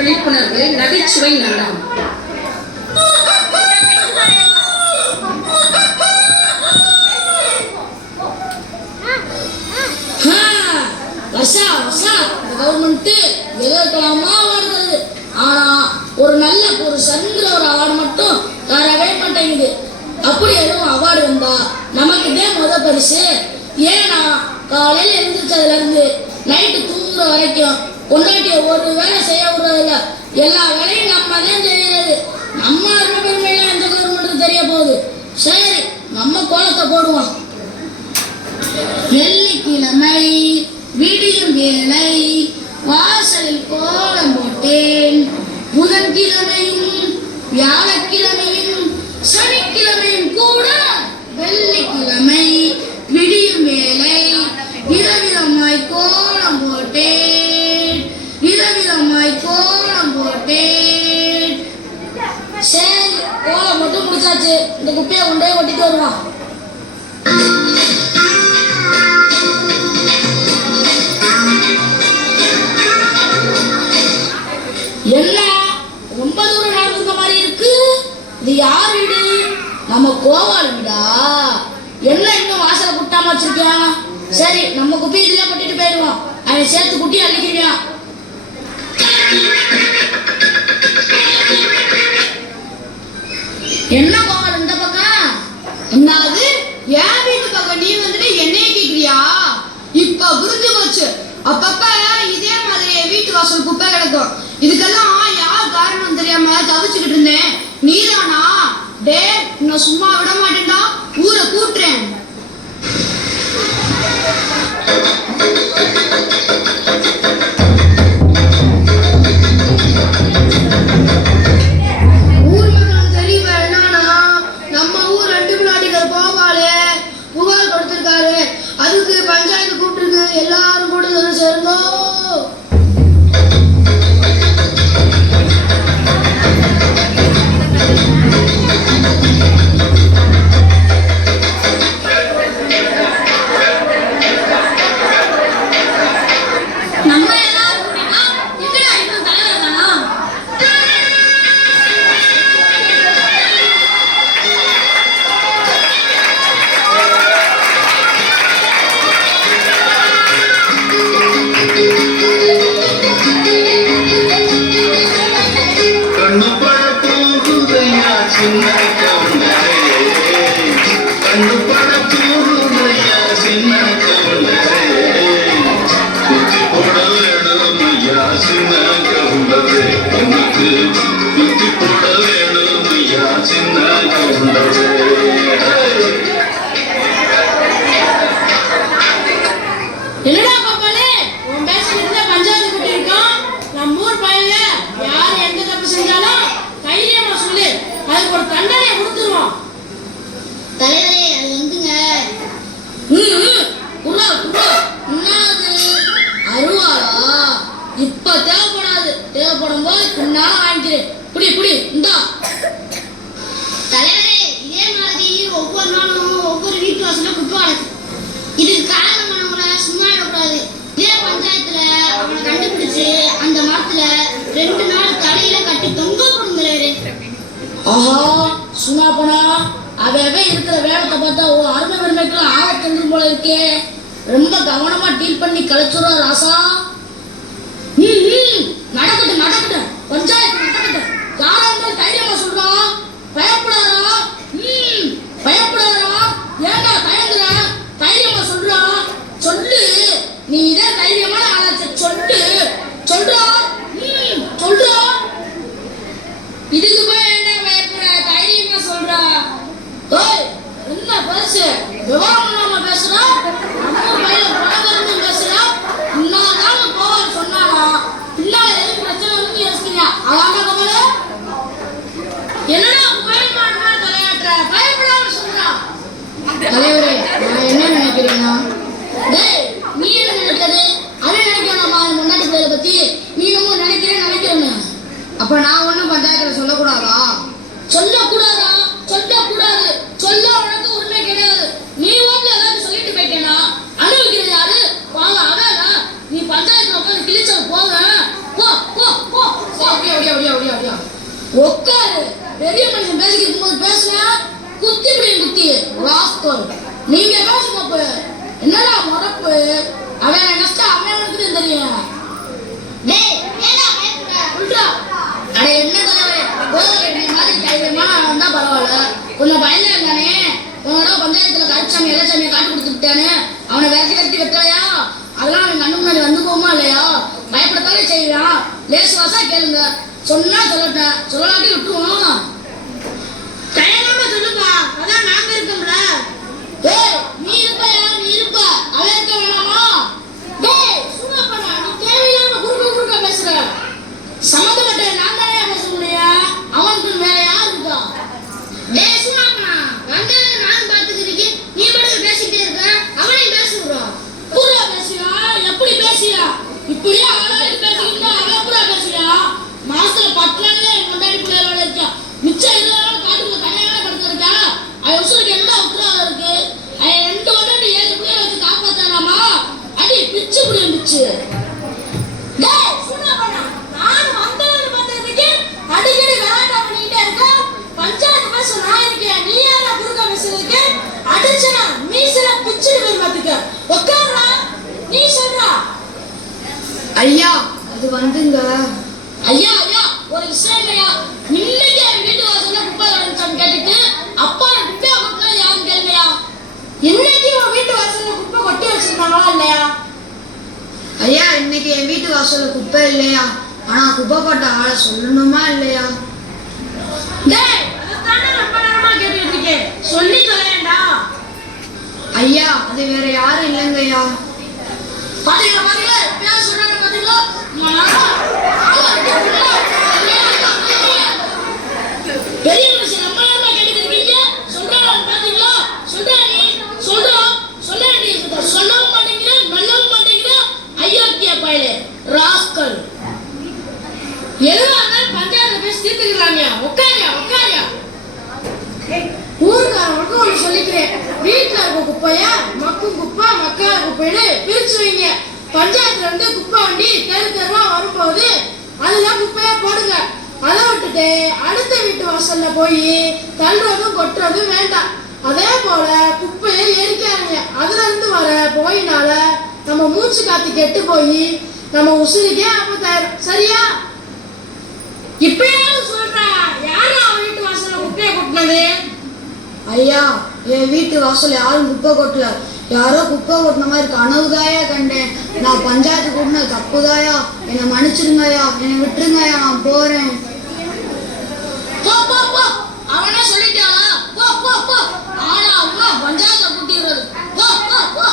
விழிப்புணர்வு நகைச்சுவை நாடகம். கவர்மெண்ட் எதிர்க்கலாமா வருது, ஆனா ஒரு நல்ல ஒரு சந்திர ஒரு அவார்டு மட்டும் தரவே மாட்டேங்குது. அப்படி எதுவும் அவார்டு வந்தா நமக்கிட்டே முதல் பரிசு. ஏன்னா காலையில எழுந்திரிச்சதுல இருந்து நைட்டு தூங்குற வரைக்கும் கொண்டாட்டிய ஒரு வேலை செய்ய விடுறதில்ல. எல்லா வேலையும் நம்ம தான் செய்யறது. நம்ம பெருமையெல்லாம் எந்த கவர்மெண்ட்டுக்கு தெரிய போகுது. சரி, நம்ம கோலத்தை போடுவோம். வெள்ளிக்கிழமை விடியும் வேலை வாசலில் கோலம் போட்டேன். புதன்கிழமையும் வியாழக்கிழமையும் சனிக்கிழமையும் கூட வெள்ளிக்கிழமை விடியும் வேலை விதவிதமாய் கோலம் போட்டேன், விதவிதமாய் கோலம் போட்டேன். சரி, கோலம் மட்டும் முடிச்சாச்சு. இந்த குப்பையை கொண்டே ஒட்டிட்டு வருவான். என்ன ரொம்ப தூரம் நடந்துக்க மாதிரி இருக்கு? இது யார் வீடு? நம்ம கோவால் வீடா? என்ன இன்னும் வாசலை குட்டாம வச்சிருக்கான்? சரி, நம்ம குப்பி இதுல கொட்டிட்டு போயிடுவோம். அவன் சேர்த்து குட்டி அள்ளிக்கிறான். என்ன கோவால் இந்த பக்கம்? என்னது என் வீட்டு பக்கம் நீ வந்துட்டு என்னைய கேக்குறியா? இப்ப புரிஞ்சு போச்சு. அப்பப்ப இதே மாதிரி என் வீட்டு வாசல் குப்பை கிடக்கும். இதுக்கெல்லாம் யார் காரணம் தெரியாம தவிச்சுக்கிட்டு இருந்தேன். நீதானா? டே, நான் சும்மா விட மாட்டேன்டா, ஊரை கூட்டுறேன். ஊர் மக்களுக்கு தெரியவா என்னன்னா, நம்ம ஊர் 2 வினாடிகள் கோவாலே புகார் கொடுத்திருக்காரு. அதுக்கு பஞ்சாயத்து கூப்பிட்டு எல்லாரும் கூட சேருங்க. என்னடா பாப்பாலே, உன் பேசிக்கிட்டு பஞ்சாயத்து கூட்டி இருக்கோம். நம்ம ஊர் பையன்ல யார் எந்த தப்பு செஞ்சாலும் தைரியமா சொல்லு, அதுக்கு ஒரு தண்டனையை கொடுத்துருவோம். தலைவரே, அது வந்துங்க. என்னது அருவாளா? இப்ப தேவைப்படாது, தேவைப்படும் போது பின்னால வாங்கிக்கிறேன். புடி புடி இந்தா. தலைவரே, இதே மாதிரி ஒவ்வொரு நாளும் ஒவ்வொரு வீட்டு வாசல குப்பை வளர்க்கு. இதுக்கு காரணமானவங்கள சும்மா விடக்கூடாது. இதே பஞ்சாயத்துல அவனை கண்டுபிடிச்சு அந்த மரத்துல 2 நாள் தலையில கட்டி தொங்க கொடுங்கிறாரு. ஆஹா, சும்மா போனா அவவே இருக்கிற வேகத்தை பார்த்தா அருமை பெருமைக்கெல்லாம் ஆபத்து போல இருக்கே. ரொம்ப கவனமா டீல் பண்ணி கலைச்சுறா ராசா. நடக்கட்டும் நடக்கட்டும், பஞ்சாயத்து நடக்கட்டும். யாரா இருந்தாலும் தைரியமா சொல்றான். பயப்படாதா? பயப்படாதா? ஏண்டா தயங்குற? தைரியமா சொல்றா. சொல்லு, நீ இதே தைரியமான ஆளாச்சு. சொல்லு சொல்றா. சொல்றா. இதுக்கு போய் என்ன பயப்படுற? தைரியமா சொல்றா. ஓய், என்ன பேசு? விவரம் இல்லாம பேசுறா. நம்ம பையில பணம் பேசுறா. இன்னும் கோவம் சொன்னானா பின்னால எதுவும் பிரச்சனை வந்து யோசிக்கிறா. அதான கவலை. என்னடா கோயில் மாடு தலையாட்டுற? பயப்படாம சொல்றா. தலைவரே, நான் என்ன நினைக்கிறேன்னா, டேய், நீ என்ன நினைக்கிறது? அதை நினைக்கணுமா? முன்னாடி பேரை பத்தி நீ நம்ம நினைக்கிறேன்னு. அப்ப நான் ஒன்னும் பஞ்சாயத்துல சொல்லக்கூடாதா? சொல்லக்கூடாதா? சொல்லக்கூடாது. சொல்ல உனக்கு உரிமை கிடையாது. நீ ஓட்டுல ஏதாவது சொல்லிட்டு போயிட்டேனா அனுபவிக்கிறது யாரு? வாங்க, அதான் நீ பஞ்சாயத்துல உட்காந்து கிழிச்சது போக. போ போ போ. உட்காரு. பெரிய மனுஷன் பேசிக்கிட்டு போது பேசுனா குத்தி பிடி குத்தி ராஸ்கல். நீங்க பேசுங்க அப்ப. என்னடா மறப்பு? அவன் கஷ்டம் அவனுக்கு தெரியும். டேய் ஏடா பயப்படுற? உள்டா. அட என்ன தலைவரே, கோவல நீ மாதிரி தைரியமா வந்தா பரவாயில்ல. கொஞ்சம் பயந்தே இருந்தானே. உன்னோட பஞ்சாயத்துல கருச்சாமி எலசாமியை காட்டு கொடுத்துட்டானே. அவனை விரட்டி வெட்டலையா? அதெல்லாம் அவன் கண்ணு முன்னாடி வந்து போகுமா இல்லையா? பயப்படத்தானே செய்வான். லேசு வாசா கேளுங்க. சொன்னா சொல்லட்டேன், சொல்லலாட்டி விட்டுருவோம். கையனோட சொல்லுப்பா, அதான் நாங்க இருக்கோம்ல. டேய் நீ இருப்பையா? நீ இருப்ப, அவன் இருக்க வேணாமா? டேய் சும்மா பண்ணா, நீ தேவையில்லாம குறுக்க பேசுற. சம்மந்தப்பட்ட நான் தானே பேச முடியும். அவனுக்கு வேற யார் இருக்கா? டேய் சும்மா பண்ணா, வந்தது நான் பாத்துக்கிறீங்க. நீ மட்டும் பேசிட்டே இருக்க, அவனையும் பேசுறோம். பூரா பேசியா? எப்படி பேசியா? இப்படியே ஆளாளு பேசிக்கிட்டா அவன் பூரா பேசியா? மாசத்துல 10 நாளே கொண்டாடி பிள்ளைகளோட இருக்கா. மிச்சம் 20 நாள் காட்டுக்குள்ள தனியாக படுத்திருக்கா. அவன் உசுருக்கு என்ன உத்தரவாதம் இருக்கு? அவன் 2 வருடம் 7 பிள்ளைகளை வச்சு காப்பாத்தானாமா? அடி பிச்சு புடியும் பிச்சு. டேய் சும்மா பண்ணா, நானும் வந்தவன் பார்த்ததுக்கு அடிக்கடி விளையாட்டா பண்ணிக்கிட்டே இருக்க. பஞ்சாயத்து பேச நான் இருக்கேன், நீ யாரா குறுக்க பேசுறதுக்கு? அடிச்சனா மீசல பிச்சுடு பேர் பாத்துக்க. உட்கார்றா, நீ சொல்றா. ஐயா அது வந்துங்க. ஐயா ஐயா ஒரு விஷயம் ஐயா. இன்னைக்கு என் வீட்டு வாசல்ல குப்பை கிடந்துச்சான்னு கேட்டுட்டு அப்பா குப்பையா கொட்டினா யாரும் கேளுங்கயா. இன்னைக்கு உன் வீட்டு வாசல்ல குப்பை கொட்டி வச்சிருக்காங்களா இல்லையா? ஐயா இன்னைக்கு என் வீட்டு வாசல்ல குப்பை இல்லையா, ஆனா குப்பை போட்ட ஆளை சொல்லணுமா இல்லையா? டேய் அதானே ரொம்ப நேரமா கேட்டுட்டு இருக்கேன், சொல்லி தொலையேண்டா. ஐயா அது வேற யாரும் இல்லைங்க ஐயா. பாத்தீங்களா பாத்தீங்களா பேர் சொல்றாங்க பாத்தீங்களா? பெரிய மனுஷன் ரொம்ப நேரமா கேட்டுட்டு இருக்கீங்க, சொல்றாங்க பாத்தீங்களா? சொல்றா நீ சொல்றா சொல்ல வேண்டிய சொல்லவும் மாட்டேங்கிற, மெல்லவும் மாட்டேங்கிற. அயோக்கிய பயலே ராஸ்கல். எதுவாங்க பஞ்சாயத்துல பேசி தீர்த்துக்கலாங்க. உட்காரியா. ஊருக்காரங்களுக்கு ஒண்ணு சொல்லிக்கிறேன், வீட்டுல இருக்க குப்பைய மக்கும் குப்பை மக்கா குப்பைன்னு பிரிச்சு வைங்க. பஞ்சாயத்துல இருந்து குப்பை வண்டி தெருவா வரும்போது அதெல்லாம் குப்பையா போடுங்க. அதை விட்டுட்டு அடுத்த வீட்டு வாசல்ல போய் தள்ளுறதும் கொட்டுறதும் வேண்டாம். அதே போல குப்பையை எரிக்காதீங்க. அதுல இருந்து வர போயினால நம்ம மூச்சு காத்து கெட்டு போய் நம்ம உசுருக்கே ஆபத்தாயிரும். சரியா? இப்பயாவது சொல்றா, யாரு அவன் வீட்டு வாசல்ல குப்பையை கொட்டினது? ஐயா என் வீட்டு வாசல் யாரும் குப்பை கொட்டல, யாரோ குப்பை கொட்டின மாதிரி கனவுதாயா கண்டேன். நான் பஞ்சாயத்து கூட்டினது தப்புதாயா, என்னை மன்னிச்சிருங்கய்யா, என்னை விட்டுருங்கய்யா, நான் போறேன். போ போ போ, அவனே சொல்லிட்டாளா? போ போ போ. ஆனா அம்மா பஞ்சாயத்தை கூட்டிடுறது. போ போ போ.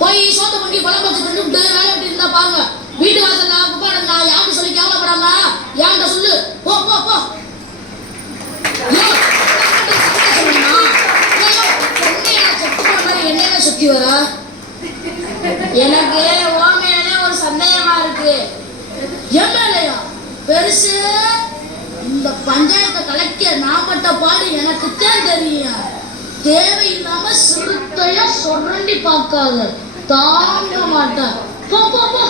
போய் சோத்த பண்ணி குழம்பு வச்சு தின்னுட்டு வேலை விட்டு இருந்தா பாருங்க. வீட்டு வாசல்ல குப்பை இருந்தா யாருக்கு சொல்லி கேவலப்படாம யார்கிட்ட சொல்லு. போ போ போ. என்ன சுத்தி வர? எனக்கு உன் மேலே ஒரு சந்தேகமா இருக்கு. என் மேலையா? பெருசு. இந்த பஞ்சாயத்தை கலெக்ட நான் பட்ட பாடு எனக்கு தான் தெரியும். தேவையில்லாம சிறுத்தையா சொரண்டி பார்க்காத, தாங்க மாட்டேன். போ போ போ.